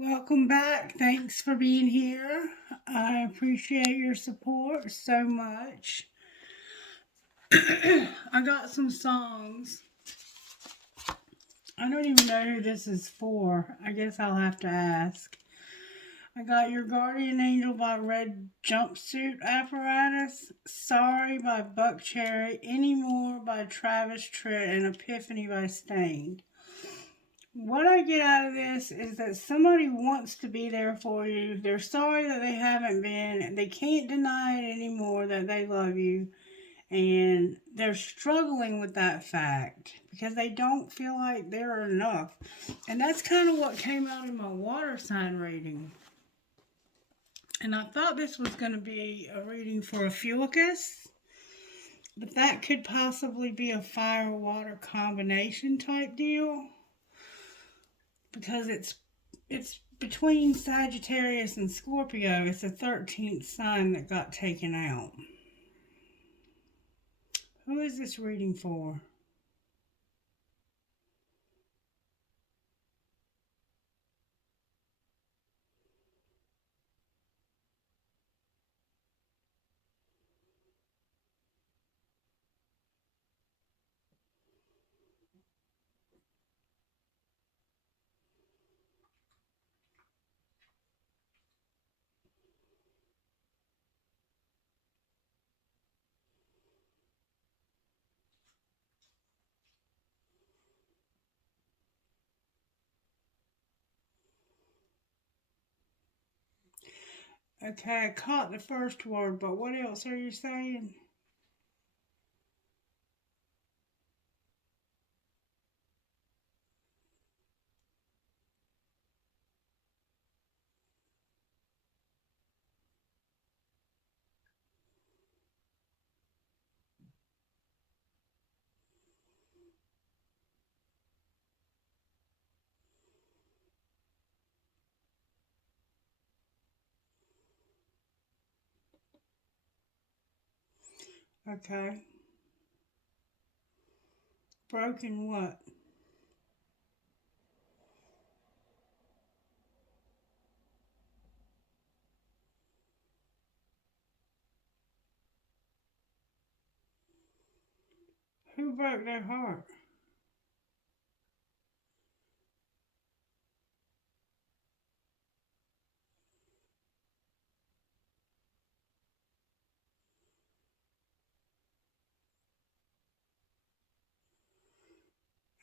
Welcome back. Thanks for being here. I appreciate your support so much. I got some songs. I don't even know who this is for. I guess I'll have to ask. I got Your Guardian Angel by Red Jumpsuit Apparatus, Sorry by Buck Cherry, Anymore by Travis Tritt, and Epiphany by Stained. What I get out of this is that somebody wants to be there for you. They're sorry that they haven't been, and they can't deny it anymore that they love you. And they're struggling with that fact because they don't feel like they're enough. And that's kind of what came out in my water sign reading. And I thought this was going to be a reading for a fulicus, but that could possibly be a fire water combination type deal because it's between Sagittarius and Scorpio. It's the 13th sign that got taken out. Who is this reading for? Okay, I caught the first word, but what else are you saying? Okay. Broken what? Who broke their heart?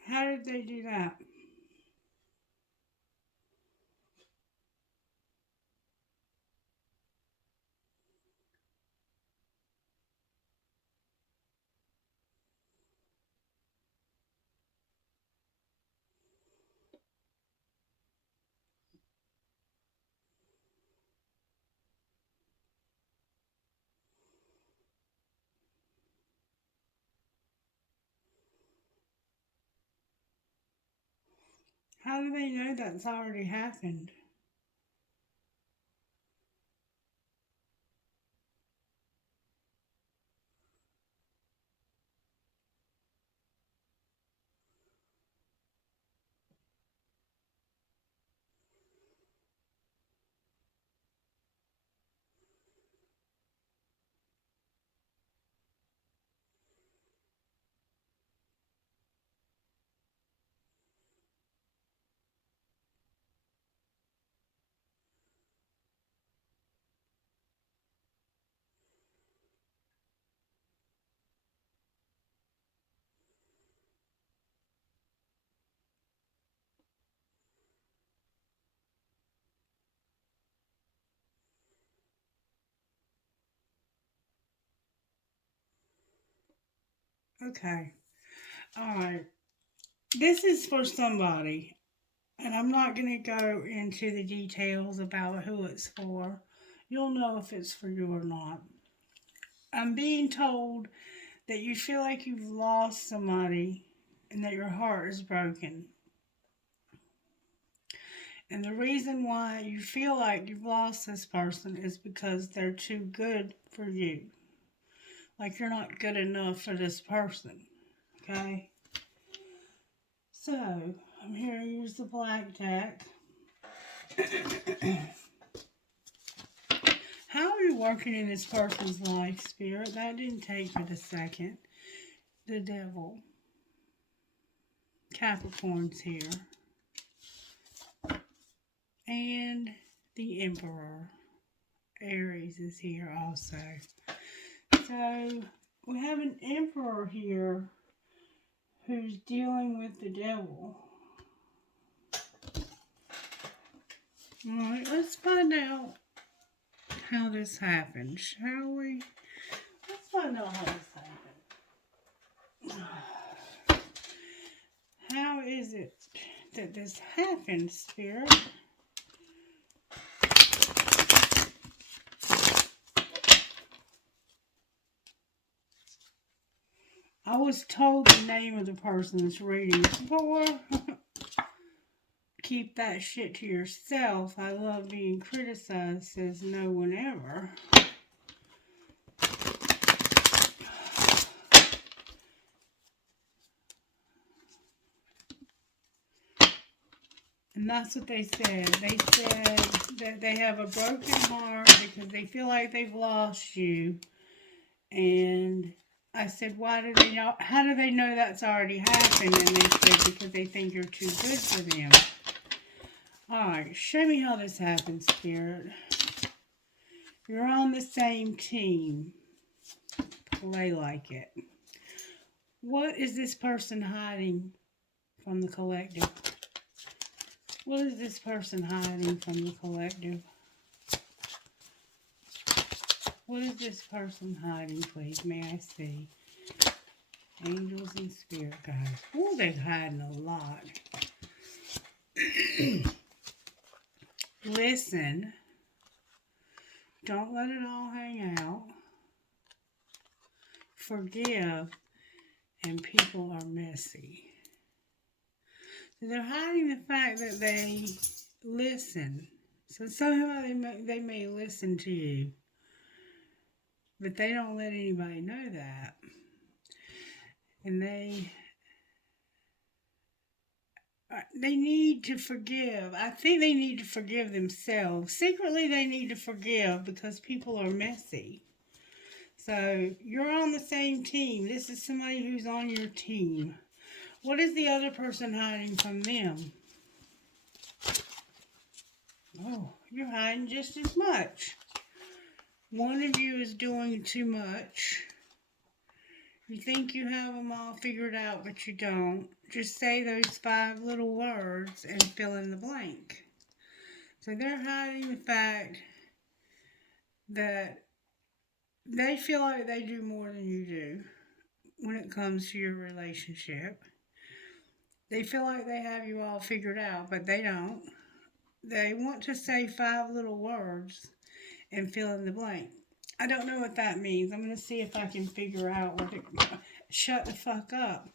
How did they do that? How do they know that's already happened? Okay. All right. This is for somebody, and I'm not going to go into the details about who it's for. You'll know if it's for you or not. I'm being told that you feel like you've lost somebody and that your heart is broken. And the reason why you feel like you've lost this person is because they're too good for you. Like you're not good enough for this person. Okay? So, I'm here to use the black deck. How are you working in this person's life, Spirit? That didn't take but a second. The Devil. Capricorn's here. And the Emperor. Aries is here also. So, we have an Emperor here who's dealing with the Devil. Alright, let's find out how this happened, shall we? Let's find out how this happened. How is it that this happened, Spirit? I was told the name of the person's reading before. Keep that shit to yourself. I love being criticized, says no one ever. And that's what they said. They said that they have a broken heart because they feel like they've lost you. And I said, why do they know? How do they know that's already happened? And they said, because they think you're too good for them. Alright, show me how this happens, Spirit. You're on the same team. Play like it. What is this person hiding from the collective? What is this person hiding from the collective? What is this person hiding, please? May I see? Angels and spirit guides. Oh, they're hiding a lot. Listen. Don't let it all hang out. Forgive. And people are messy. So they're hiding the fact that they listen. So somehow they may listen to you. But they don't let anybody know that. And they need to forgive. I think they need to forgive themselves. Secretly, they need to forgive because people are messy. So, you're on the same team. This is somebody who's on your team. What is the other person hiding from them? Oh, you're hiding just as much. One of you is doing too much. You think you have them all figured out, but you don't. Just say those 5 little words and fill in the blank. So they're hiding the fact that they feel like they do more than you do when it comes to your relationship. They feel like they have you all figured out, but they don't. They want to say 5 little words and fill in the blank. I don't know what that means. I'm going to see if I can figure out what it... Shut the fuck up.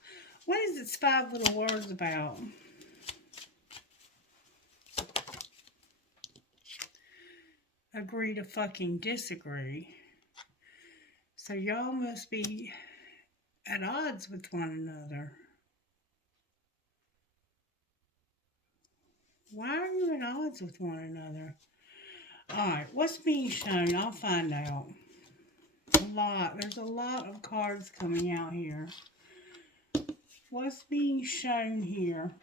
What is this 5 little words about? Agree to fucking disagree. So y'all must be at odds with one another. Why are you at odds with one another? Alright, what's being shown? I'll find out. There's a lot of cards coming out here. What's being shown here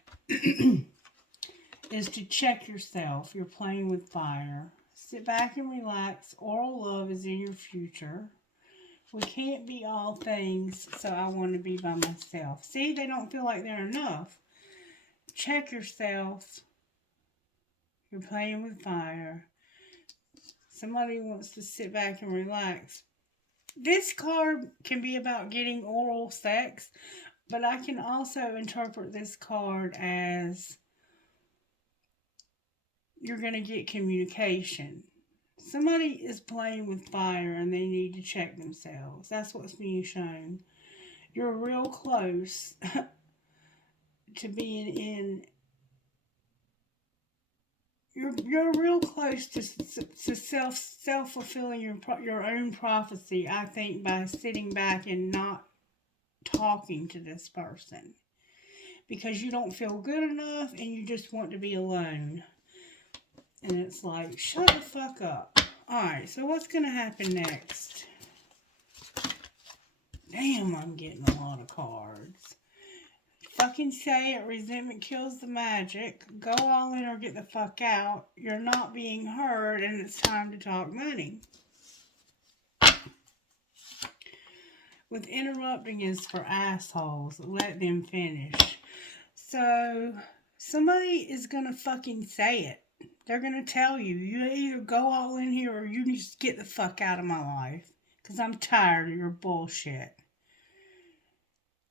is to check yourself. You're playing with fire. Sit back and relax. Oral love is in your future. We can't be all things, so I want to be by myself. See, they don't feel like they're enough. Check yourself. You're playing with fire. Somebody wants to sit back and relax. This card can be about getting oral sex, but I can also interpret this card as you're going to get communication. Somebody is playing with fire and they need to check themselves. That's what's being shown. You're real close to being in... You're real close to self-fulfilling your own prophecy, I think, by sitting back and not talking to this person. Because you don't feel good enough and you just want to be alone. And it's like, shut the fuck up. Alright, so what's going to happen next? Damn, I'm getting a lot of cards. Fucking say it. Resentment kills the magic. Go all in or get the fuck out. You're not being heard and it's time to talk money. With interrupting is for assholes. Let them finish. So, somebody is going to fucking say it. They're going to tell you. You either go all in here or you just get the fuck out of my life. Because I'm tired of your bullshit.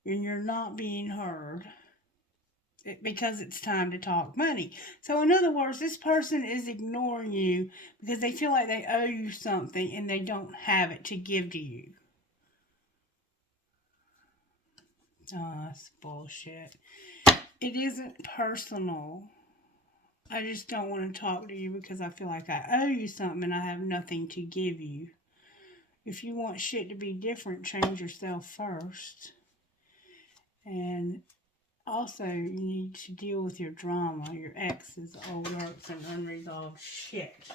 And you're not being heard. Because it's time to talk money. So in other words, this person is ignoring you because they feel like they owe you something and they don't have it to give to you. Oh, that's bullshit. It isn't personal. I just don't want to talk to you because I feel like I owe you something and I have nothing to give you. If you want shit to be different, change yourself first. And also, you need to deal with your drama, your exes, old hurts, and unresolved shit.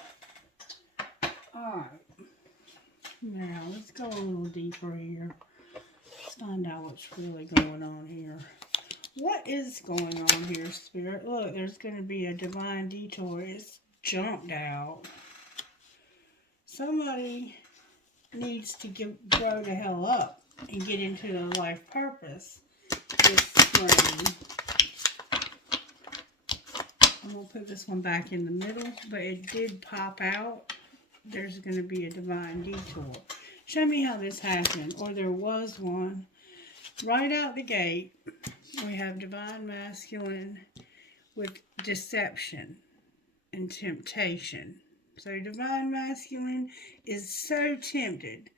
Alright. Now, let's go a little deeper here. Let's find out what's really going on here. What is going on here, Spirit? Look, there's going to be a divine detour. It's jumped out. Somebody needs to grow the hell up and get into their life purpose this spring. I'm going to put this one back in the middle, but it did pop out. There's going to be a divine detour. Show me how this happened, or there was one. Right out the gate, we have divine masculine with deception and temptation. So divine masculine is so tempted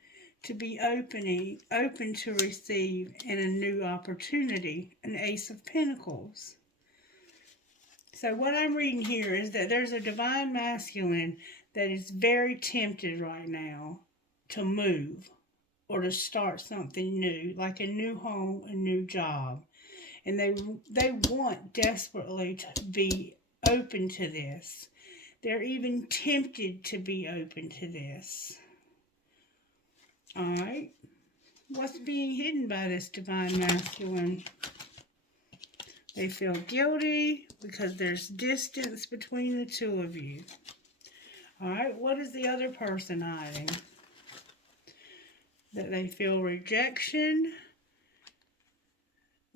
to be open to receive in a new opportunity, an Ace of Pentacles. So what I'm reading here is that there's a divine masculine that is very tempted right now to move or to start something new, like a new home, a new job. And they want desperately to be open to this. They're even tempted to be open to this. Alright. What's being hidden by this divine masculine? They feel guilty because there's distance between the two of you. Alright, what is the other person hiding? That they feel rejection.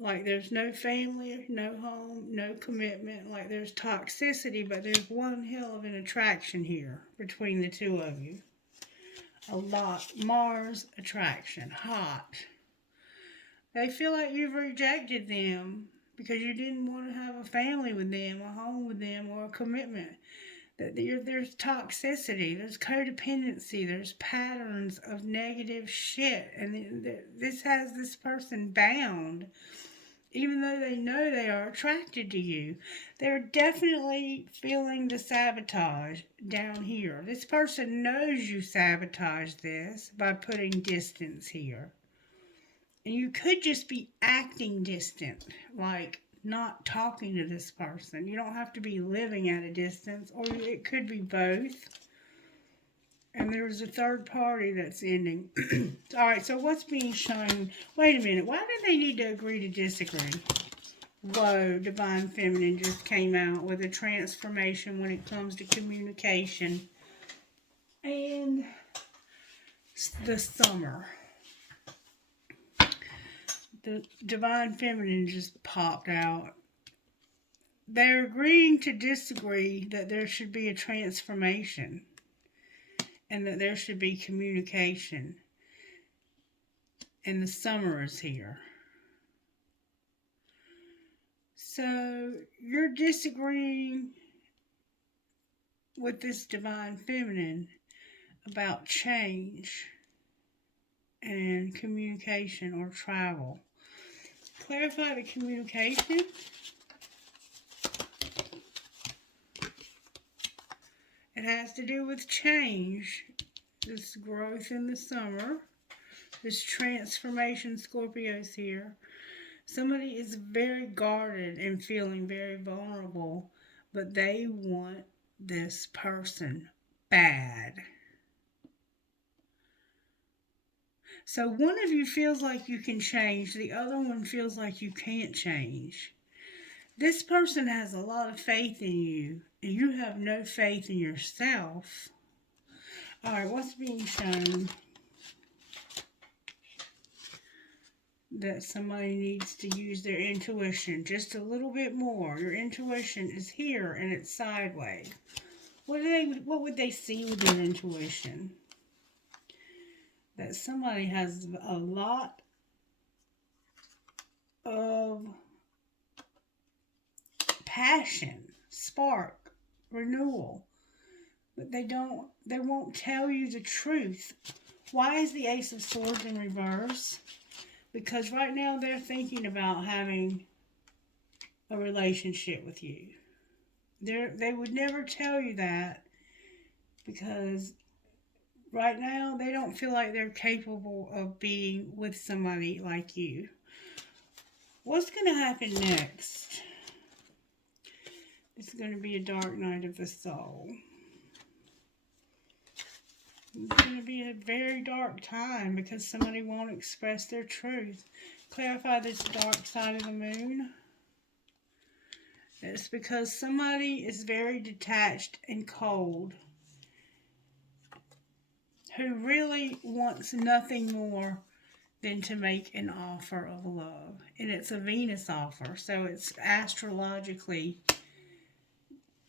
Like there's no family, no home, no commitment. Like there's toxicity, but there's one hell of an attraction here between the two of you. A lot. Mars attraction. Hot. They feel like you've rejected them because you didn't want to have a family with them, a home with them, or a commitment. That there's toxicity, there's codependency, there's patterns of negative shit. And this has this person bound. Even though they know they are attracted to you, they're definitely feeling the sabotage down here. This person knows you sabotaged this by putting distance here. And you could just be acting distant, like not talking to this person. You don't have to be living at a distance, or it could be both. And there's a third party that's ending. Alright, so what's being shown? Wait a minute. Why do they need to agree to disagree? Whoa, Divine Feminine just came out with a transformation when it comes to communication. And the summer. The Divine Feminine just popped out. They're agreeing to disagree that there should be a transformation. And that there should be communication. And the summer is here. So, you're disagreeing with this Divine Feminine about change and communication or travel. Clarify the communication. It has to do with change, this growth in the summer, this transformation. Scorpio's here. Somebody is very guarded and feeling very vulnerable, but they want this person bad. So one of you feels like you can change, the other one feels like you can't change. This person has a lot of faith in you, and you have no faith in yourself. All right, what's being shown? That somebody needs to use their intuition just a little bit more. Your intuition is here and it's sideways. What would they see with their intuition? That somebody has a lot of passion, spark, renewal, but they won't tell you the truth. Why is the Ace of Swords in reverse? Because right now they're thinking about having a relationship with you. They would never tell you that because right now they don't feel like they're capable of being with somebody like you. What's going to happen next? It's going to be a dark night of the soul. It's going to be a very dark time because somebody won't express their truth. Clarify this dark side of the moon. It's because somebody is very detached and cold, who really wants nothing more than to make an offer of love. And it's a Venus offer, so it's astrologically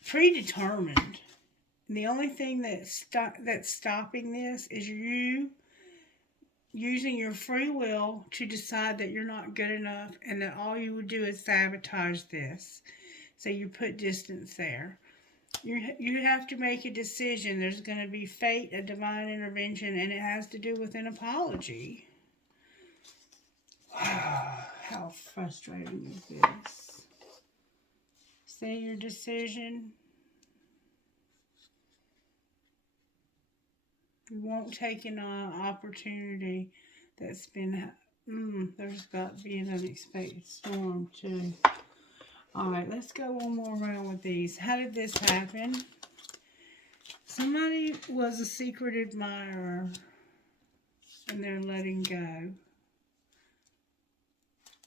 predetermined. And the only thing that's stopping this is you using your free will to decide that you're not good enough and that all you would do is sabotage this. So you put distance there. You have to make a decision. There's going to be fate, a divine intervention, and it has to do with an apology. How frustrating is this? Say your decision. You won't take an opportunity that's been... there's got to be an unexpected storm, too. Alright, let's go one more round with these. How did this happen? Somebody was a secret admirer, and they're letting go.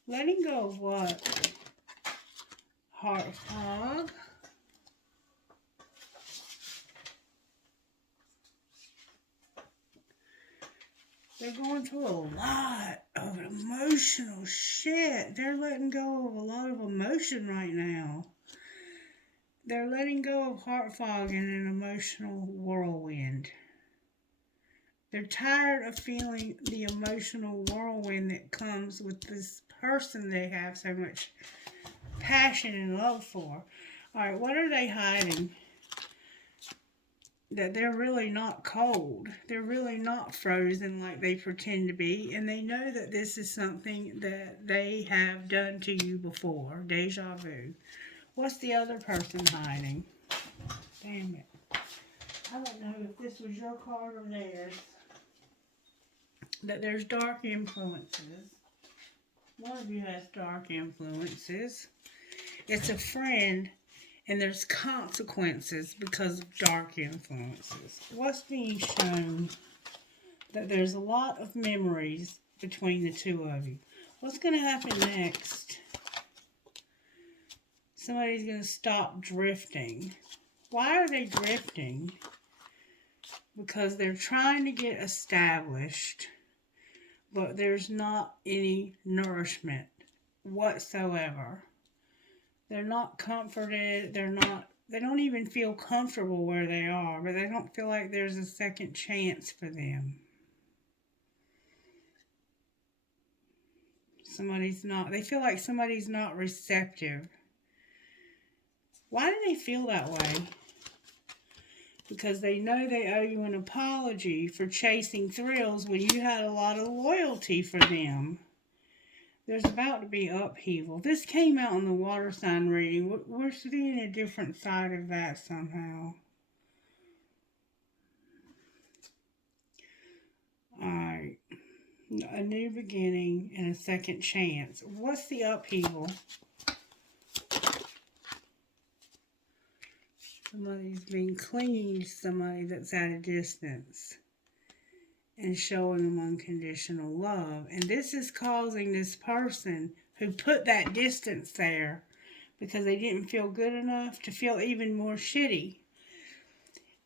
Letting go of what? Heart fog. They're going through a lot of emotional shit. They're letting go of a lot of emotion right now. They're letting go of heart fog and an emotional whirlwind. They're tired of feeling the emotional whirlwind that comes with this person they have so much passion and love for. Alright, what are they hiding? That they're really not cold. They're really not frozen like they pretend to be. And they know that this is something that they have done to you before. Deja vu. What's the other person hiding? Damn it. I don't know if this was your card or theirs. That there's dark influences. One of you has dark influences. It's a friend. And there's consequences because of dark influences. What's being shown? That there's a lot of memories between the two of you. What's going to happen next? Somebody's going to stop drifting. Why are they drifting? Because they're trying to get established, but there's not any nourishment whatsoever. They're not comforted. They don't even feel comfortable where they are, but they don't feel like there's a second chance for them. They feel like somebody's not receptive. Why do they feel that way? Because they know they owe you an apology for chasing thrills when you had a lot of loyalty for them. There's about to be upheaval. This came out in the water sign reading. We're seeing a different side of that somehow. Alright. A new beginning and a second chance. What's the upheaval? Somebody's been clinging to somebody that's at a distance and showing them unconditional love. And this is causing this person who put that distance there because they didn't feel good enough to feel even more shitty.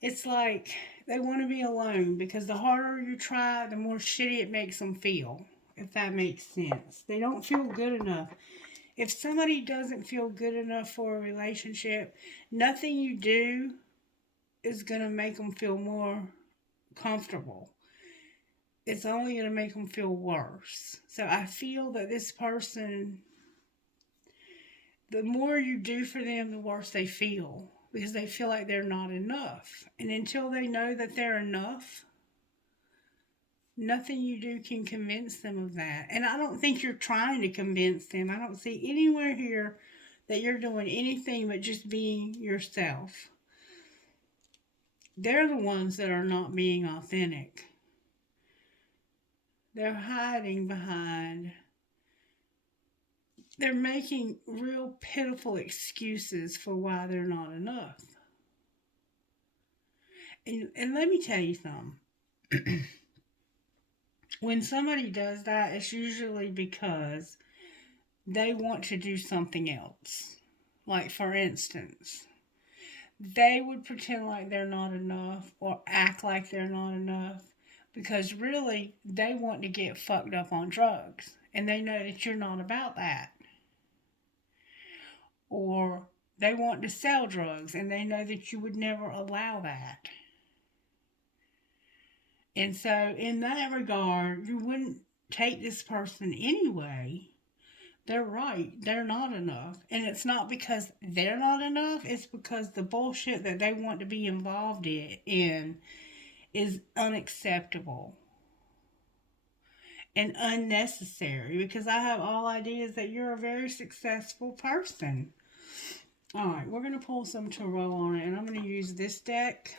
It's like they want to be alone because the harder you try, the more shitty it makes them feel, if that makes sense. They don't feel good enough. If somebody doesn't feel good enough for a relationship, nothing you do is going to make them feel more comfortable. It's only going to make them feel worse. So I feel that this person, the more you do for them, the worse they feel. Because they feel like they're not enough. And until they know that they're enough, nothing you do can convince them of that. And I don't think you're trying to convince them. I don't see anywhere here that you're doing anything but just being yourself. They're the ones that are not being authentic. They're hiding behind. They're making real pitiful excuses for why they're not enough. And let me tell you something. When somebody does that, it's usually because they want to do something else. Like, for instance, they would pretend like they're not enough or act like they're not enough because really they want to get fucked up on drugs. And they know that you're not about that. Or they want to sell drugs and they know that you would never allow that. And so in that regard, you wouldn't take this person anyway. They're right. They're not enough. And it's not because they're not enough. It's because the bullshit that they want to be involved in is unacceptable and unnecessary. Because I have all ideas that you're a very successful person. Alright, we're going to pull some tarot on it. And I'm going to use this deck.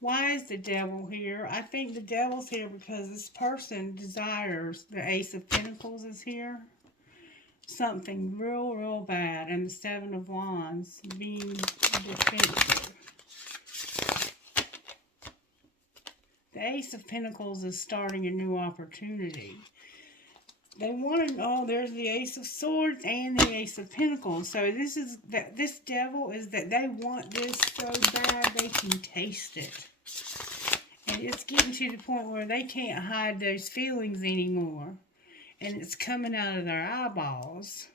Why is the devil here? I think the devil's here because this person desires, the Ace of Pentacles is here, something real, real bad. And the Seven of Wands being defensive. The Ace of Pentacles is starting a new opportunity. They want to, oh, there's the Ace of Swords and the Ace of Pentacles. So this devil is that they want this so bad they can taste it. And it's getting to the point where they can't hide those feelings anymore. And it's coming out of their eyeballs.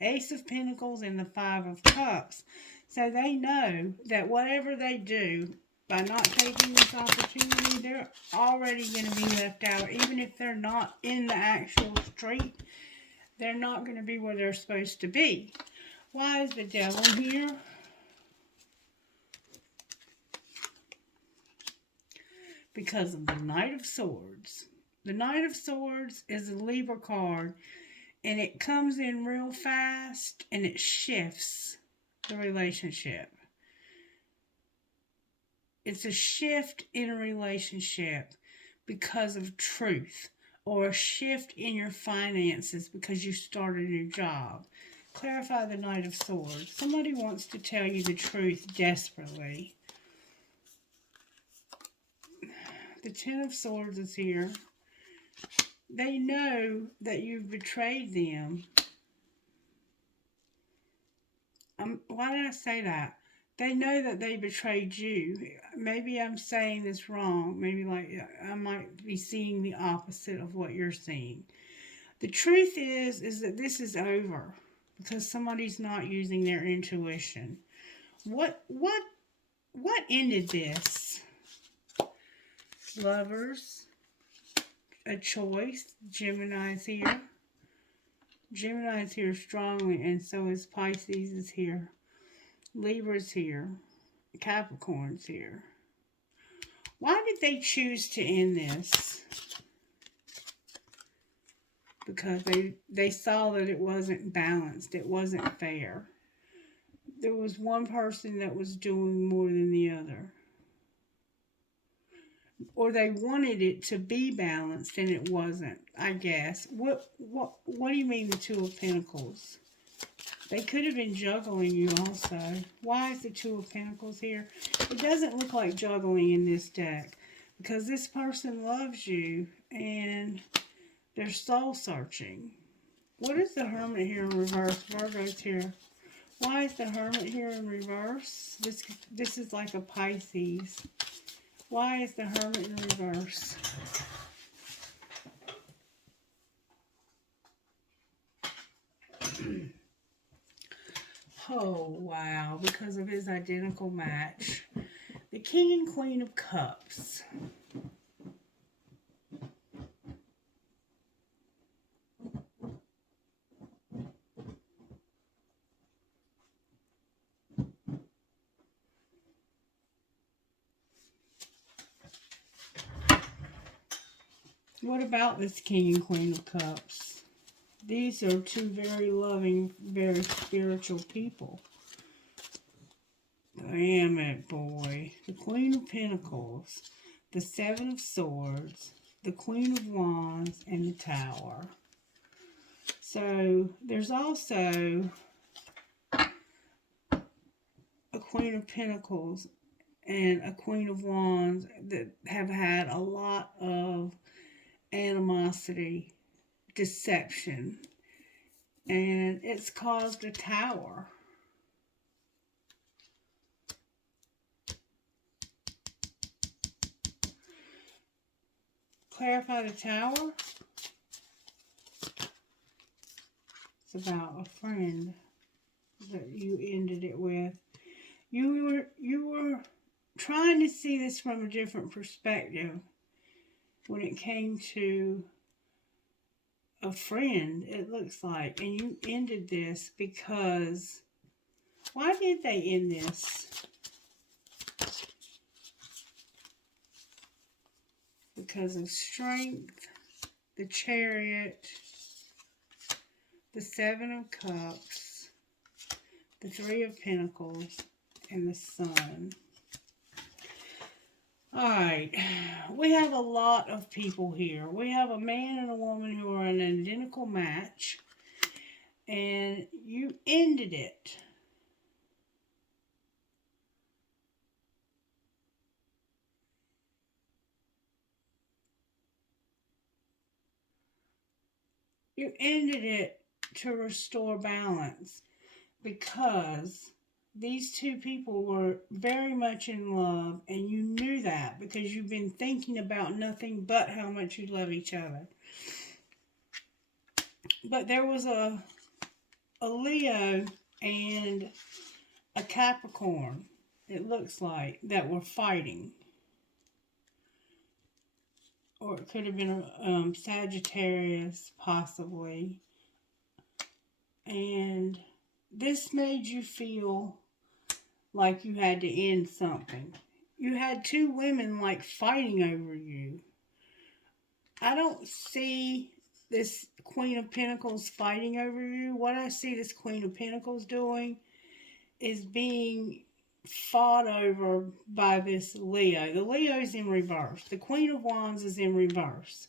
Ace of Pentacles and the Five of Cups. So they know that whatever they do, by not taking this opportunity, they're already going to be left out. Even if they're not in the actual street, they're not going to be where they're supposed to be. Why is the devil here? Because of the Knight of Swords. The Knight of Swords is a Libra card, and it comes in real fast, and it shifts the relationship. It's a shift in a relationship because of truth, or a shift in your finances because you started a new job. Clarify the Knight of Swords. Somebody wants to tell you the truth desperately. The Ten of Swords is here. They know that you've betrayed them. Why did I say that? They know that they betrayed you. Maybe I'm saying this wrong. Maybe like I might be seeing the opposite of what you're seeing. The truth is that this is over because somebody's not using their intuition. What ended this? Lovers, a choice. Gemini's here. Gemini's here strongly, and so is Pisces is here. Libra's here. Capricorn's here. Why did they choose to end this? Because they saw that it wasn't balanced. It wasn't fair. There was one person that was doing more than the other. Or they wanted it to be balanced and it wasn't, I guess. What do you mean the Two of Pentacles? They could have been juggling you also. Why is the Two of Pentacles here? It doesn't look like juggling in this deck because this person loves you and they're soul searching. What is the Hermit here in reverse? Virgo's here. Why is the Hermit here in reverse? This is like a Pisces. Why is the Hermit in reverse? Oh, wow. Because of his identical match. The King and Queen of Cups. What about this King and Queen of Cups? These are two very loving, very spiritual people. Damn it, boy. The Queen of Pentacles, the Seven of Swords, the Queen of Wands, and the Tower. So, there's also a Queen of Pentacles and a Queen of Wands that have had a lot of animosity, deception, and it's caused a Tower. Clarify the Tower. It's about a friend that you ended it with. You were trying to see this from a different perspective when it came to a friend, it looks like. And you ended this because... Why did they end this? Because of strength, the Chariot, the Seven of Cups, the Three of Pentacles, and the Sun. Alright, we have a lot of people here. We have a man and a woman who are an identical match, and you ended it. You ended it to restore balance because these two people were very much in love, and you knew that because you've been thinking about nothing but how much you love each other. But there was a Leo and a Capricorn, it looks like, that were fighting. Or it could have been a Sagittarius, possibly. And this made you feel like you had to end something. You had two women like fighting over you. I don't see this Queen of Pentacles fighting over you. What I see this Queen of Pentacles doing is being fought over by this Leo. The Leo is in reverse. The Queen of Wands is in reverse.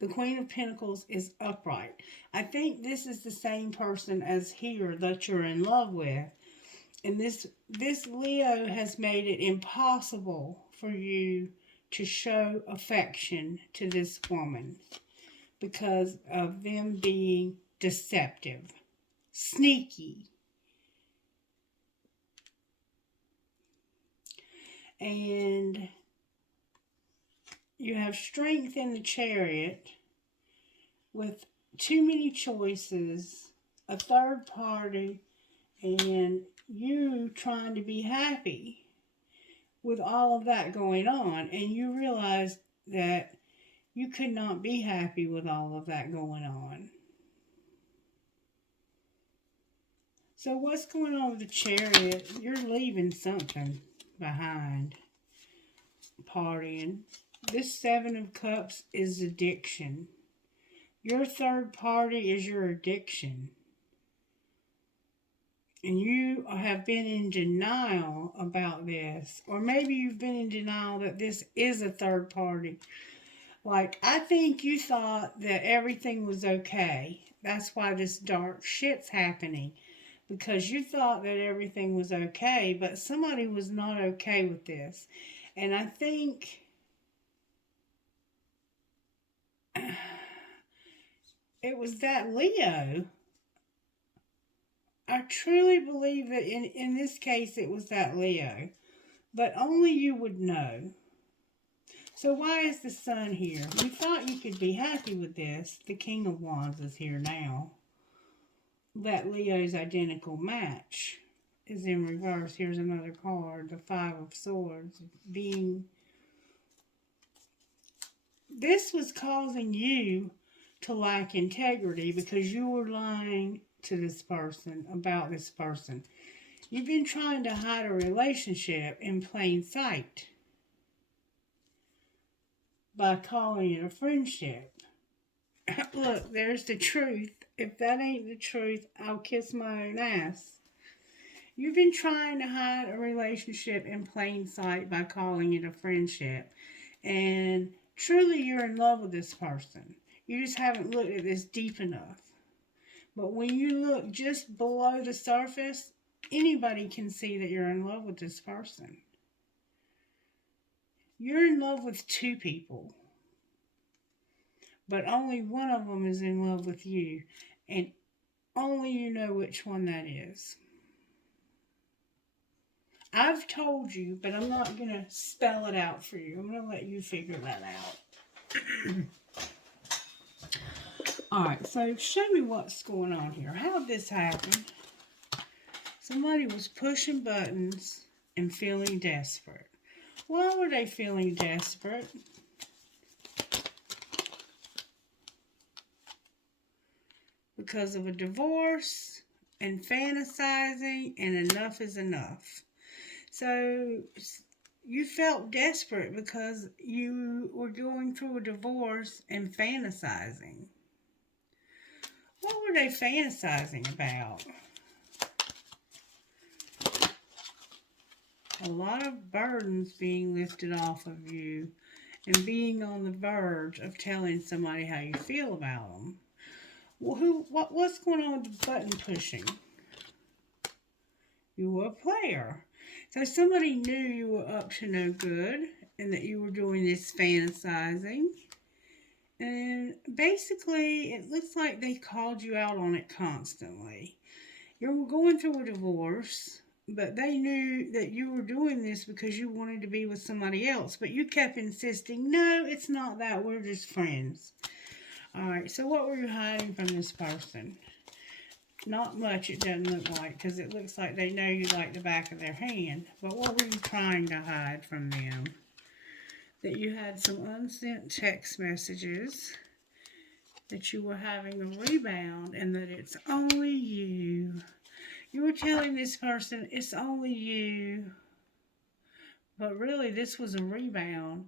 The Queen of Pentacles is upright. I think this is the same person as here that you're in love with. And this Leo has made it impossible for you to show affection to this woman because of them being deceptive, sneaky. And you have strength in the Chariot with too many choices, a third party, and you trying to be happy with all of that going on. And you realize that you could not be happy with all of that going on. So what's going on with the Chariot? You're leaving something behind. Partying. This Seven of Cups is addiction. Your third party is your addiction. And you have been in denial about this. Or maybe you've been in denial that this is a third party. Like, I think you thought that everything was okay. That's why this dark shit's happening. because you thought that everything was okay, but somebody was not okay with this. And I think it was that Leo. I truly believe that in this case it was that Leo. But only you would know. So why is the Sun here? You thought you could be happy with this. The King of Wands is here now. That Leo's identical match is in reverse. Here's another card. The Five of Swords. This was causing you to lack integrity because you were lying to this person about this person. You've been trying to hide a relationship in plain sight by calling it a friendship. Look, there's the truth. If that ain't the truth, I'll kiss my own ass. You've been trying to hide a relationship in plain sight by calling it a friendship. And truly you're in love with this person. You just haven't looked at this deep enough. But when you look just below the surface, anybody can see that you're in love with this person. You're in love with two people, but only one of them is in love with you, and only you know which one that is. I've told you, but I'm not going to spell it out for you. I'm going to let you figure that out. Alright, so show me what's going on here. How did this happen? Somebody was pushing buttons and feeling desperate. Why were they feeling desperate? Because of a divorce and fantasizing, and enough is enough. So you felt desperate because you were going through a divorce and fantasizing. What were they fantasizing about? A lot of burdens being lifted off of you and being on the verge of telling somebody how you feel about them. Well, what's going on with the button pushing? You were a player. So somebody knew you were up to no good and that you were doing this fantasizing. And basically, it looks like they called you out on it constantly. You were going through a divorce, but they knew that you were doing this because you wanted to be with somebody else. But you kept insisting, no, it's not that. We're just friends. Alright, so what were you hiding from this person? Not much, it doesn't look like, because it looks like they know you like the back of their hand. But what were you trying to hide from them? That you had some unsent text messages, that you were having a rebound, and that it's only you. You were telling this person, it's only you. But really, this was a rebound,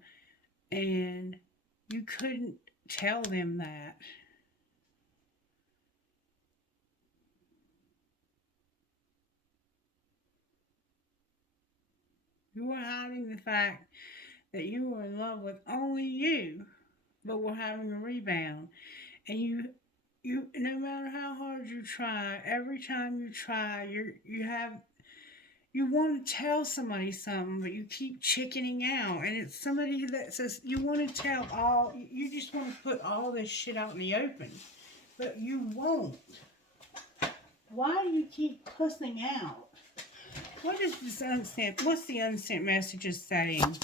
and you couldn't tell them that. You were hiding the fact that you were in love with only you, but were having a rebound. And you no matter how hard you try, every time you try, you want to tell somebody something, but you keep chickening out. And it's somebody that says you want to tell all, you just want to put all this shit out in the open, but you won't. Why do you keep pussing out? What is this unsent? What's the unsent messages saying?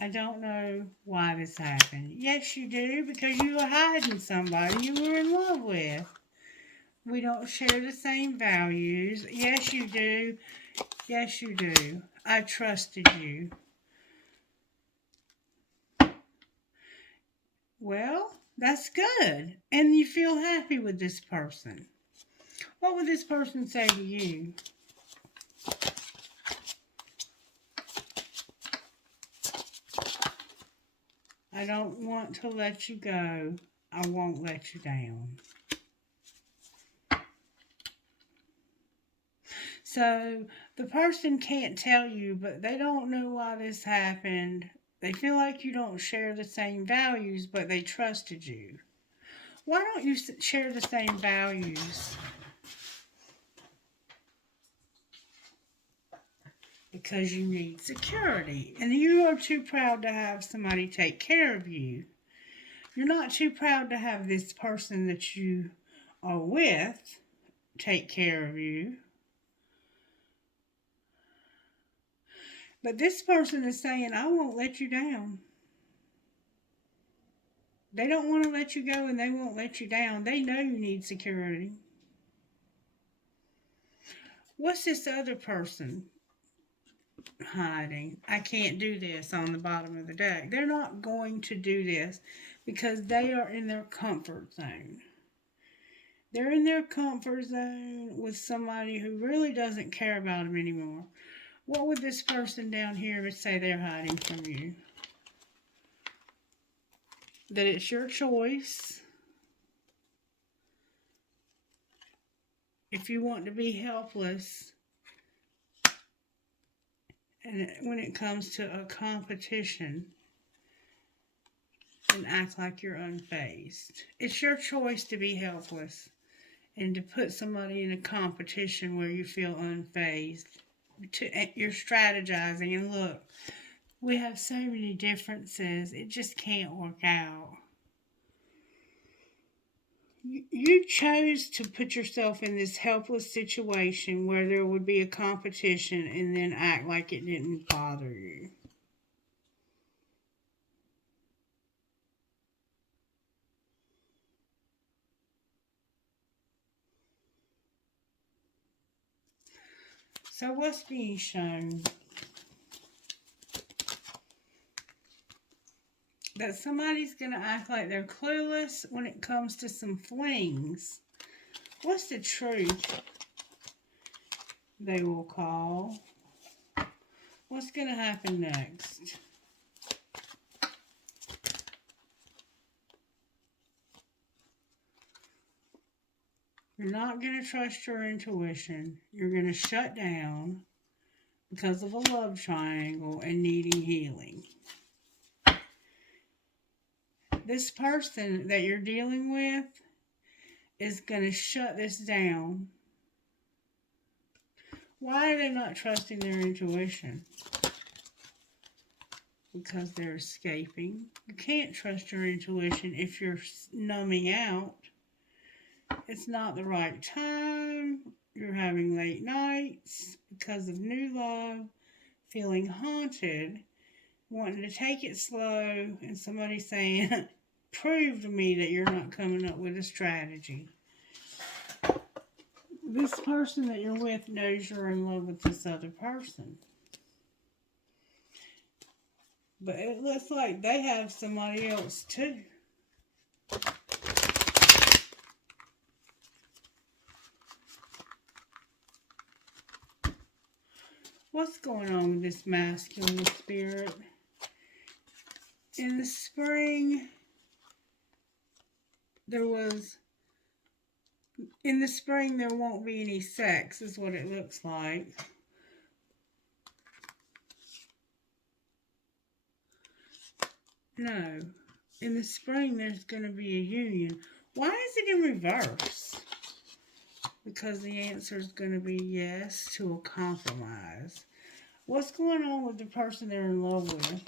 I don't know why this happened. Yes, you do, because you were hiding somebody you were in love with. We don't share the same values. Yes, you do. Yes, you do. I trusted you. Well, that's good. And you feel happy with this person. What would this person say to you? I don't want to let you go. I won't let you down. So the person can't tell you, but they don't know why this happened. They feel like you don't share the same values, but they trusted you. Why don't you share the same values? Because you need security. And you are too proud to have somebody take care of you. You're not too proud to have this person that you are with take care of you. But this person is saying, I won't let you down. They don't want to let you go and they won't let you down. They know you need security. What's this other person hiding? I can't do this on the bottom of the deck. They're not going to do this because they are in their comfort zone. They're in their comfort zone with somebody who really doesn't care about them anymore. What would this person down here say they're hiding from you? That it's your choice. If you want to be helpless, and when it comes to a competition, and act like you're unfazed. It's your choice to be helpless and to put somebody in a competition where you feel unfazed. You're strategizing, and look, we have so many differences, it just can't work out. You chose to put yourself in this helpless situation where there would be a competition and then act like it didn't bother you. So what's being shown? That somebody's going to act like they're clueless when it comes to some flings. What's the truth they will call? What's going to happen next? You're not going to trust your intuition. You're going to shut down because of a love triangle and needing healing. This person that you're dealing with is going to shut this down. Why are they not trusting their intuition? Because they're escaping. You can't trust your intuition if you're numbing out. It's not the right time. You're having late nights because of new love, feeling haunted, wanting to take it slow, and somebody saying, prove to me that you're not coming up with a strategy. This person that you're with knows you're in love with this other person. But it looks like they have somebody else too. What's going on with this masculine spirit? In the spring, there won't be any sex, is what it looks like. No. In the spring, there's going to be a union. Why is it in reverse? Because the answer is going to be yes to a compromise. What's going on with the person they're in love with?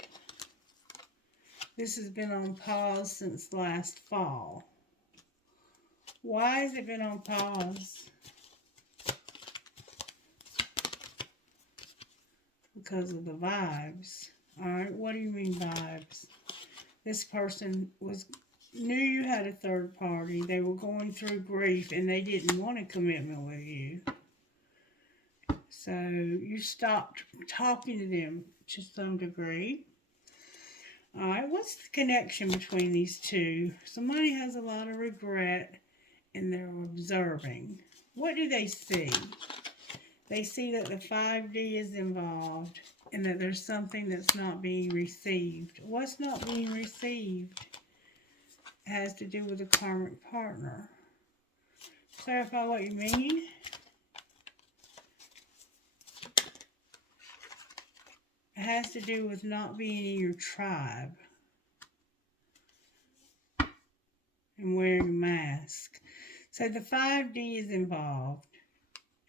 This has been on pause since last fall. Why has it been on pause? Because of the vibes. Alright, what do you mean vibes? This person knew you had a third party. They were going through grief and they didn't want a commitment with you. So you stopped talking to them to some degree. Alright, what's the connection between these two? Somebody has a lot of regret and they're observing. What do they see? They see that the 5D is involved and that there's something that's not being received. What's not being received? It has to do with a karmic partner. Clarify what you mean. It has to do with not being in your tribe. and wearing a mask. So the 5D is involved,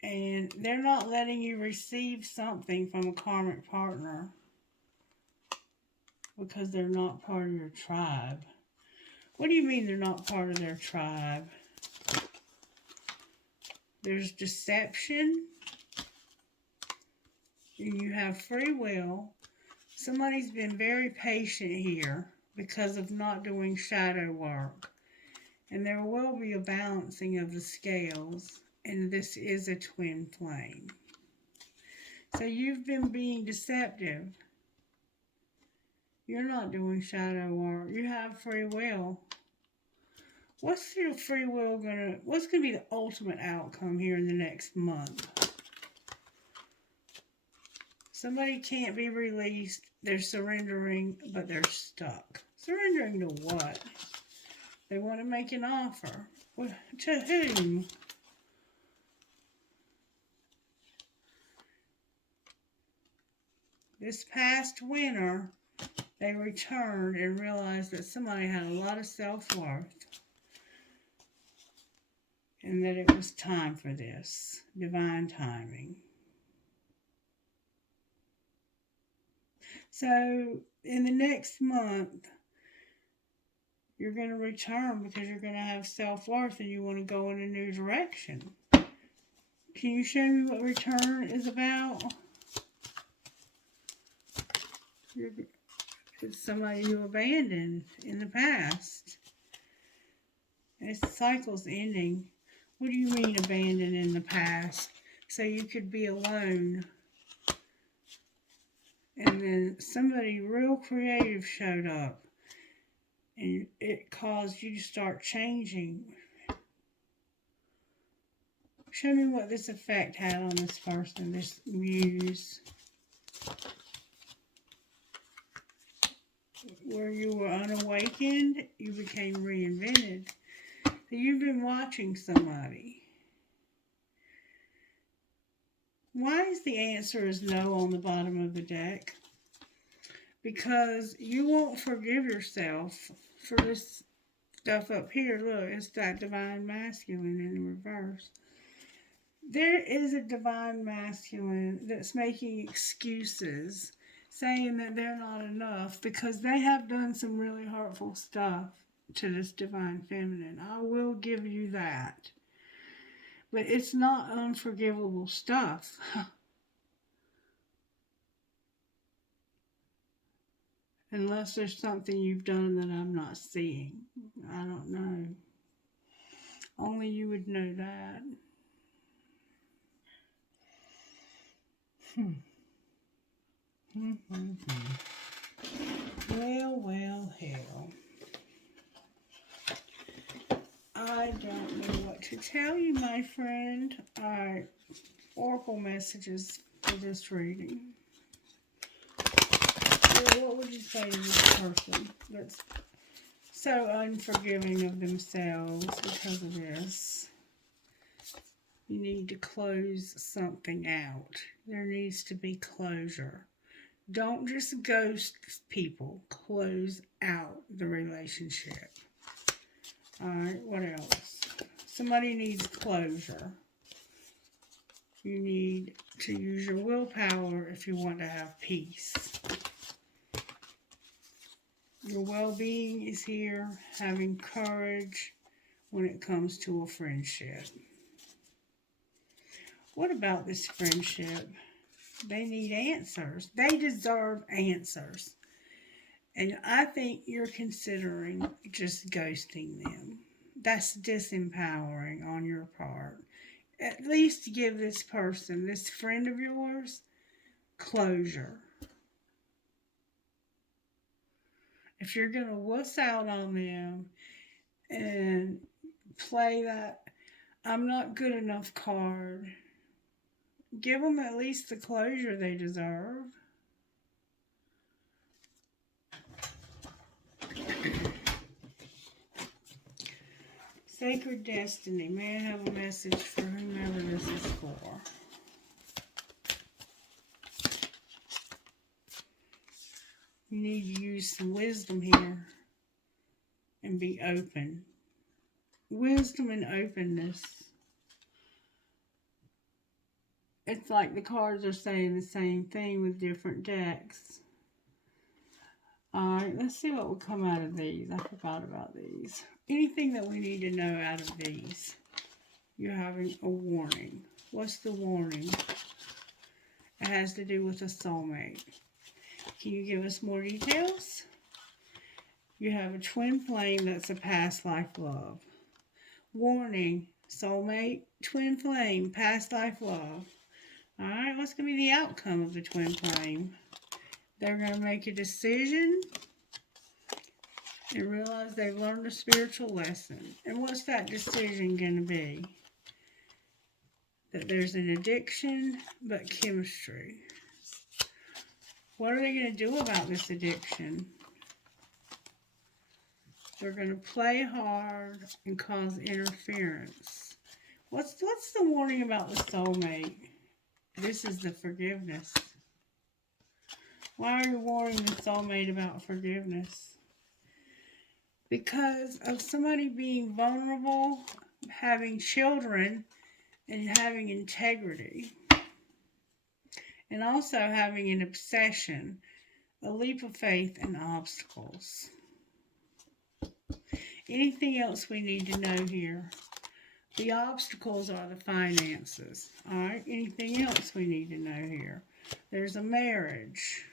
and they're not letting you receive something from a karmic partner because they're not part of your tribe. What do you mean they're not part of their tribe? There's deception. You have free will. Somebody's been very patient here because of not doing shadow work. And there will be a balancing of the scales. And this is a twin flame. So you've been being deceptive. You're not doing shadow work. You have free will. What's your free will what's gonna be the ultimate outcome here in the next month? Somebody can't be released. They're surrendering, but they're stuck. Surrendering to what? They want to make an offer. To whom? This past winter, they returned and realized that somebody had a lot of self-worth and that it was time for this. Divine timing. So, in the next month, you're going to return because you're going to have self-worth and you want to go in a new direction. Can you show me what return is about? It's somebody you abandoned in the past. This cycle's ending. What do you mean abandoned in the past? So you could be alone. And then somebody real creative showed up. And it caused you to start changing. Show me what this effect had on this person, this muse. Where you were unawakened, you became reinvented. So you've been watching somebody. Why is the answer is no on the bottom of the deck? Because you won't forgive yourself for this stuff up here. Look, it's that divine masculine in the reverse. There is a divine masculine that's making excuses, saying that they're not enough because they have done some really hurtful stuff to this divine feminine. I will give you that. But it's not unforgivable stuff. Unless there's something you've done that I'm not seeing. I don't know. Only you would know that. Well, hell. I don't know what to tell you, my friend. Alright, oracle messages for this reading. What would you say to this person that's so unforgiving of themselves because of this? You need to close something out. There needs to be closure. Don't just ghost people. Close out the relationship. Alright, what else? Somebody needs closure. You need to use your willpower if you want to have peace. Your well-being is here, having courage when it comes to a friendship. What about this friendship? They need answers. They deserve answers. And I think you're considering just ghosting them. That's disempowering on your part. At least give this person, this friend of yours, closure. If you're going to wuss out on them and play that I'm not good enough card, give them at least the closure they deserve. Sacred Destiny. May I have a message for whomever this is for? You need to use some wisdom here and be open. wisdom and openness. It's like the cards are saying the same thing with different decks. Alright, let's see what will come out of these. I forgot about these. Anything that we need to know out of these. You're having a warning. What's the warning? It has to do with a soulmate. Can you give us more details? You have a twin flame that's a past life love. Warning, soulmate, twin flame, past life love. Alright, what's going to be the outcome of the twin flame? They're going to make a decision and realize they've learned a spiritual lesson. And what's that decision going to be? That there's an addiction, but chemistry. What are they going to do about this addiction? They're going to play hard and cause interference. What's the warning about the soulmate? This is the forgiveness. Why are you warning the soulmate about forgiveness? Because of somebody being vulnerable, having children, and having integrity. And also having an obsession, a leap of faith, and obstacles. Anything else we need to know here? The obstacles are the finances. Alright, anything else we need to know here? There's a marriage.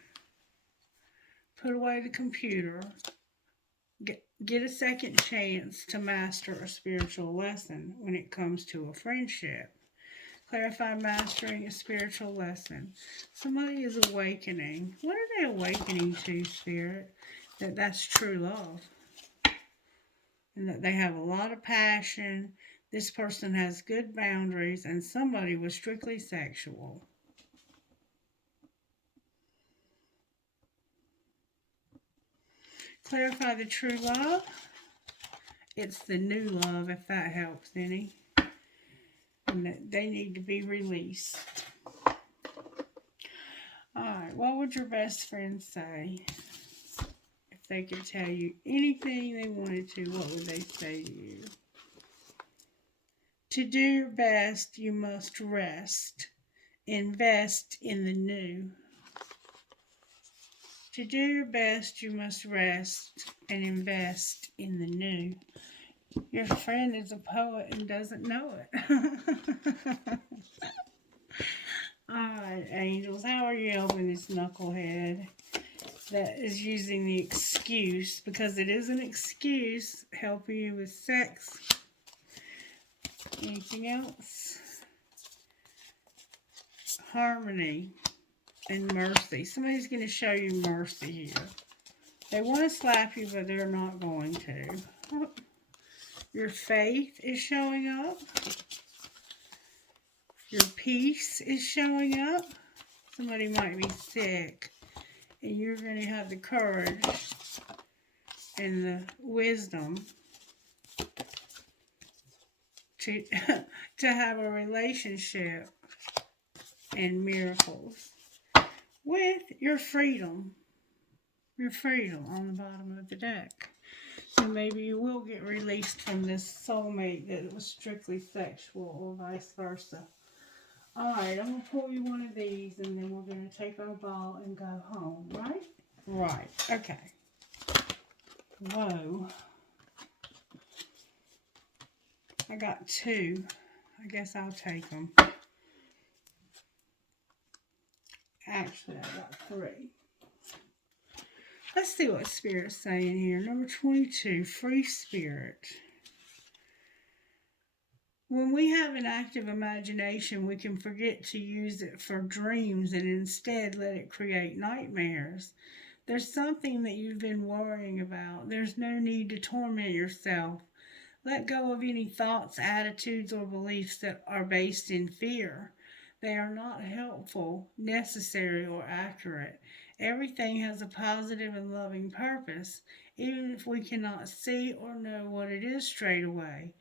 Put away the computer. Get a second chance to master a spiritual lesson when it comes to a friendship. Clarify mastering a spiritual lesson. Somebody is awakening. What are they awakening to, Spirit? That's true love. And that they have a lot of passion. This person has good boundaries, and somebody was strictly sexual. Clarify the true love. It's the new love, if that helps any. And that they need to be released. Alright, what would your best friend say? If they could tell you anything they wanted to, what would they say to you? To do your best, you must rest. Invest in the new. To do your best, you must rest and invest in the new. Your friend is a poet and doesn't know it. Alright, angels, how are you helping this knucklehead that is using the excuse, because it is an excuse, helping you with sex? Anything else? Harmony and mercy. Somebody's going to show you mercy here. They want to slap you, but they're not going to. Your faith is showing up. Your peace is showing up. Somebody might be sick, and you're going to have the courage and the wisdom to have a relationship and miracles with your freedom. Your freedom on the bottom of the deck. So maybe you will get released from this soulmate that was strictly sexual, or vice versa. Alright, I'm going to pull you one of these, and then we're going to take our ball and go home, right? Right, okay. Whoa. I got two. I guess I'll take them. Actually, I got three. Let's see what Spirit's saying here. Number 22, free spirit. When we have an active imagination, we can forget to use it for dreams and instead let it create nightmares. There's something that you've been worrying about. There's no need to torment yourself. Let go of any thoughts, attitudes, or beliefs that are based in fear. They are not helpful, necessary, or accurate. Everything has a positive and loving purpose, even if we cannot see or know what it is straight away.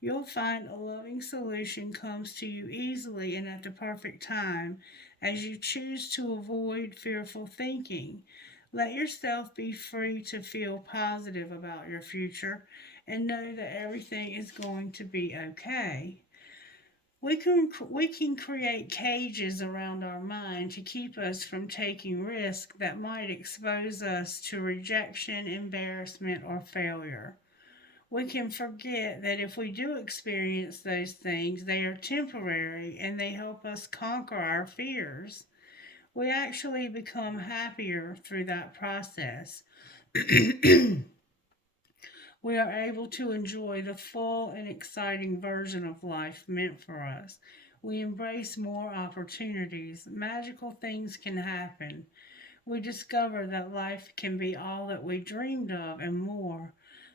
You'll find a loving solution comes to you easily and at the perfect time as you choose to avoid fearful thinking. Let yourself be free to feel positive about your future and know that everything is going to be okay. We can create cages around our mind to keep us from taking risks that might expose us to rejection, embarrassment, or failure. We can forget that if we do experience those things, they are temporary and they help us conquer our fears. We actually become happier through that process. We are able to enjoy the full and exciting version of life meant for us. We embrace more opportunities. Magical things can happen. We discover that life can be all that we dreamed of and more.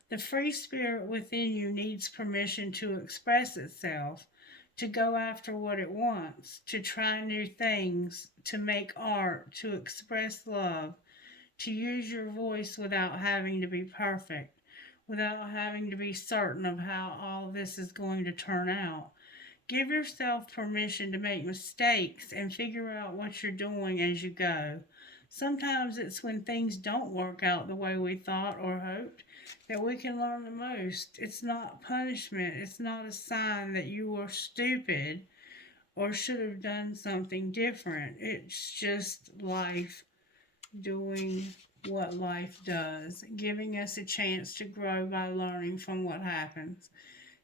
The free spirit within you needs permission to express itself, to go after what it wants, to try new things, to make art, to express love, to use your voice without having to be perfect, without having to be certain of how all this is going to turn out. Give yourself permission to make mistakes and figure out what you're doing as you go. Sometimes it's when things don't work out the way we thought or hoped that we can learn the most. It's not punishment, it's not a sign that you were stupid or should have done something different. It's just life doing what life does, giving us a chance to grow by learning from what happens.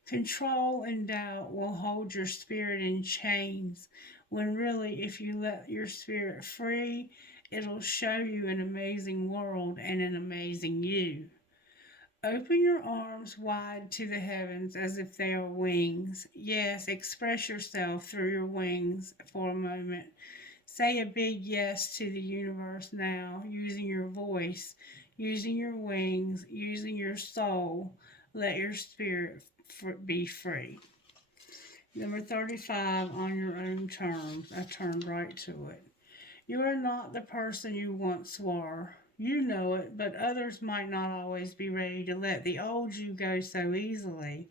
Control and doubt will hold your spirit in chains, when really, if you let your spirit free, it'll show you an amazing world and an amazing you. Open your arms wide to the heavens as if they are wings. Yes, express yourself through your wings for a moment. Say a big yes to the universe now, using your voice, using your wings, using your soul. Let your spirit be free. Number 35, on your own terms. I turned right to it. You are not the person you once were. You know it, but others might not always be ready to let the old you go so easily.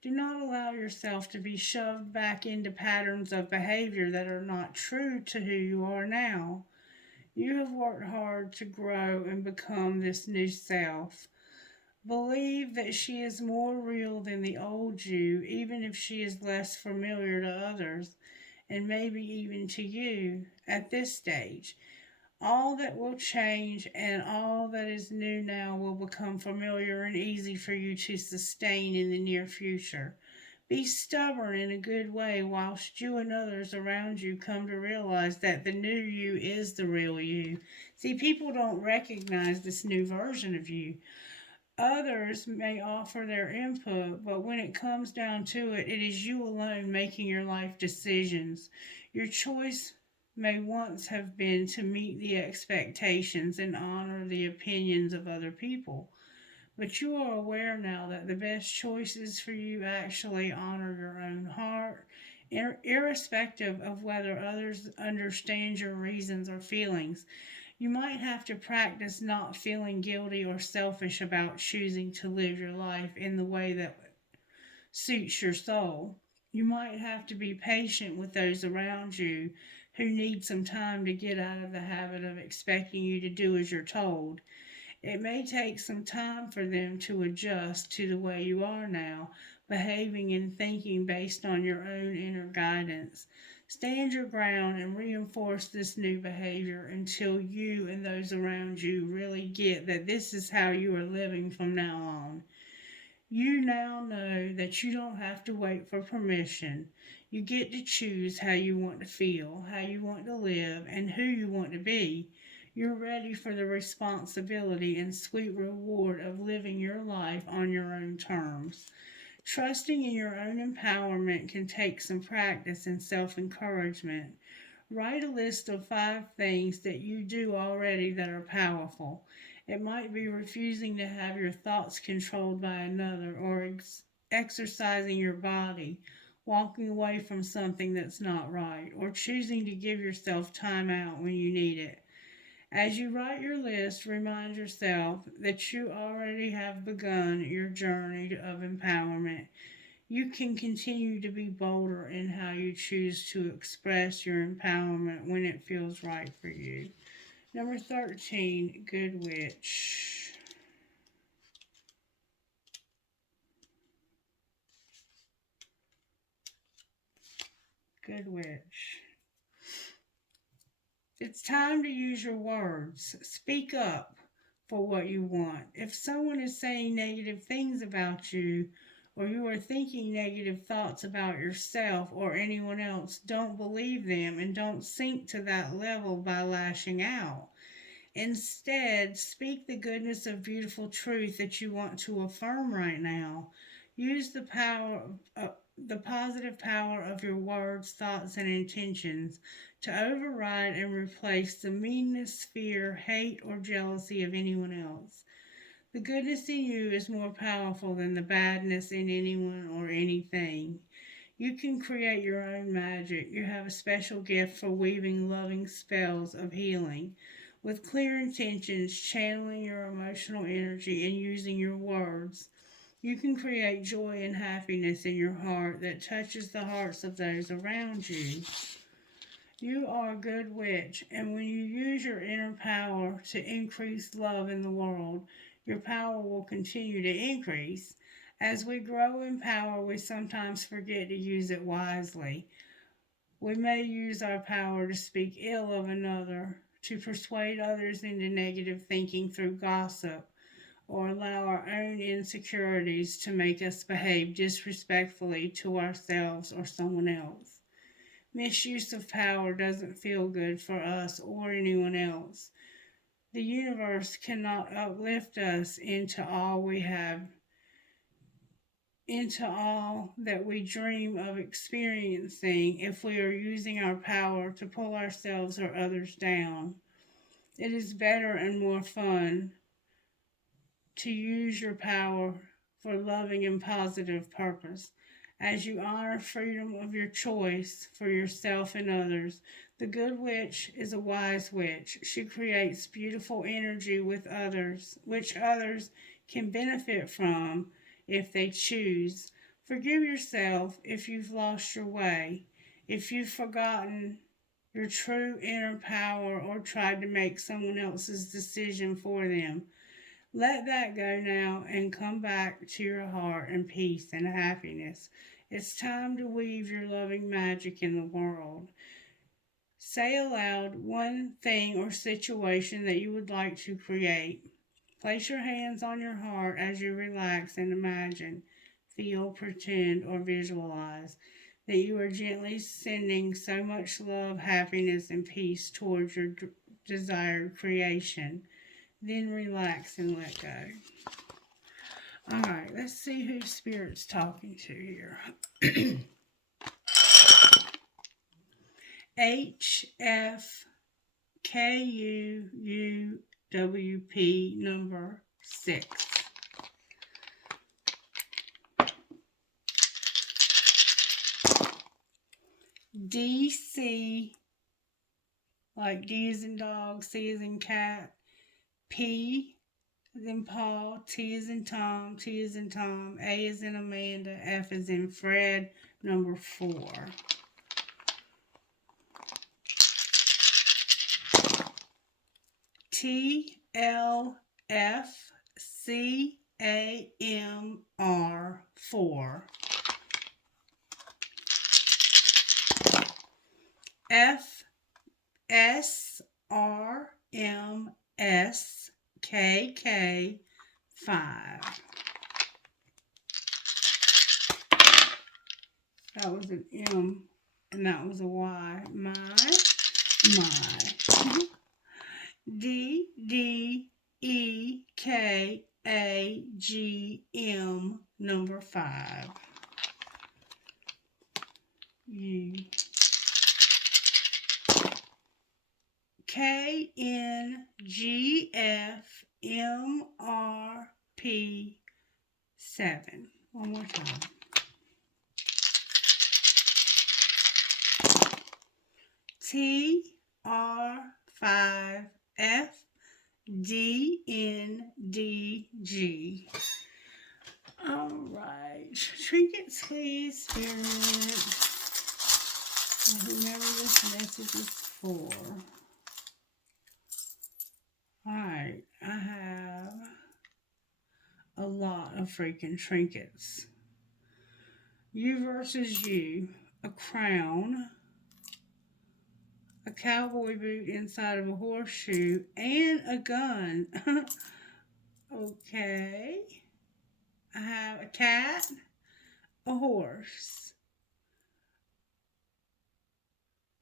Do not allow yourself to be shoved back into patterns of behavior that are not true to who you are now. You have worked hard to grow and become this new self. Believe that she is more real than the old you, even if she is less familiar to others, and maybe even to you at this stage. All that will change and all that is new now will become familiar and easy for you to sustain in the near future. Be stubborn in a good way whilst you and others around you come to realize that the new you is the real you. See, people don't recognize this new version of you. Others may offer their input, but when it comes down to it, it is you alone making your life decisions. Your choice may once have been to meet the expectations and honor the opinions of other people, but you are aware now that the best choices for you actually honor your own heart, irrespective of whether others understand your reasons or feelings. You might have to practice not feeling guilty or selfish about choosing to live your life in the way that suits your soul. You might have to be patient with those around you who need some time to get out of the habit of expecting you to do as you're told. It may take some time for them to adjust to the way you are now, behaving and thinking based on your own inner guidance. Stand your ground and reinforce this new behavior until you and those around you really get that this is how you are living from now on. You now know that you don't have to wait for permission. You get to choose how you want to feel, how you want to live, and who you want to be. You're ready for the responsibility and sweet reward of living your life on your own terms. Trusting in your own empowerment can take some practice and self encouragement. Write a list of 5 things that you do already that are powerful. It might be refusing to have your thoughts controlled by another, or exercising your body, walking away from something that's not right, or choosing to give yourself time out when you need it. As you write your list, remind yourself that you already have begun your journey of empowerment. You can continue to be bolder in how you choose to express your empowerment when it feels right for you. Number 13, Good Witch. Good witch. It's time to use your words. Speak up for what you want. If someone is saying negative things about you, or you are thinking negative thoughts about yourself or anyone else, don't believe them and don't sink to that level by lashing out. Instead, speak the goodness of beautiful truth that you want to affirm right now. Use the positive power of your words, thoughts, and intentions to override and replace the meanness, fear, hate, or jealousy of anyone else. The goodness in you is more powerful than the badness in anyone or anything. You can create your own magic. You have a special gift for weaving loving spells of healing. With clear intentions, channeling your emotional energy, and using your words, you can create joy and happiness in your heart that touches the hearts of those around you. You are a good witch, and when you use your inner power to increase love in the world, your power will continue to increase. As we grow in power, we sometimes forget to use it wisely. We may use our power to speak ill of another, to persuade others into negative thinking through gossip, or allow our own insecurities to make us behave disrespectfully to ourselves or someone else. Misuse of power doesn't feel good for us or anyone else. The universe cannot uplift us into all we have, into all that we dream of experiencing if we are using our power to pull ourselves or others down. It is better and more fun to use your power for loving and positive purpose. As you honor freedom of your choice for yourself and others, the good witch is a wise witch. She creates beautiful energy with others, which others can benefit from if they choose. Forgive yourself if you've lost your way, if you've forgotten your true inner power or tried to make someone else's decision for them. Let that go now and come back to your heart and peace and happiness. It's time to weave your loving magic in the world. Say aloud one thing or situation that you would like to create. Place your hands on your heart as you relax and imagine, feel, pretend, or visualize that you are gently sending so much love, happiness, and peace towards your desired creation. Then relax and let go. All right, let's see who Spirit's talking to here. HFKUUWP number 6. DC, like D as in dog, C as in cat, P as in Paul, T as in Tom, T as in Tom, A as in Amanda, F as in Fred, number 4. TLFCAMR 4. FSRMSKK 5. That was an M and that was a Y. My. DDEKAGM number 5. U. KNGFMRP 7. One more time. TR5FDNDG. All right. Trinkets, please, Spirit. Whomever this message is for. Alright, I have a lot of freaking trinkets. You versus you, a crown, a cowboy boot inside of a horseshoe, and a gun. Okay. I have a cat, a horse.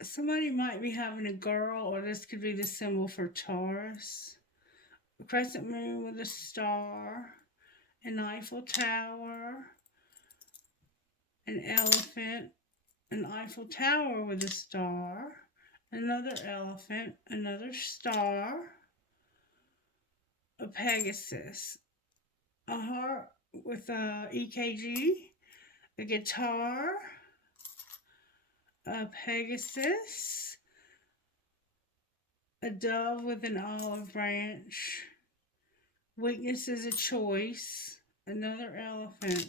Somebody might be having a girl, or this could be the symbol for Taurus. A crescent moon with a star, an Eiffel Tower, an elephant, an Eiffel Tower with a star, another elephant, another star, a Pegasus, a heart with a EKG, a guitar, a Pegasus, a dove with an olive branch, weakness is a choice, another elephant,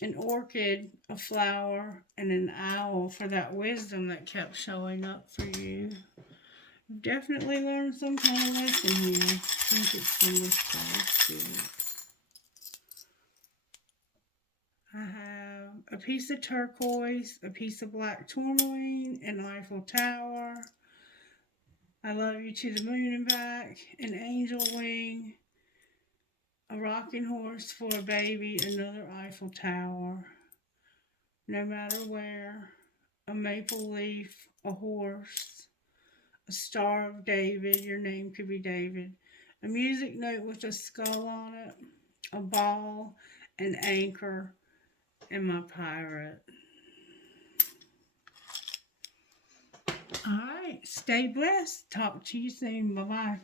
an orchid, a flower, and an owl for that wisdom that kept showing up for you. You've definitely learned some kind of lesson here. I think it's from this card. I have a piece of turquoise, a piece of black tourmaline, an Eiffel Tower, I love you to the moon and back, an angel wing, a rocking horse for a baby, another Eiffel Tower, no matter where, a maple leaf, a horse, a Star of David, your name could be David, a music note with a skull on it, a ball, an anchor, and my pirate. All right, stay blessed. Talk to you soon. Bye-bye.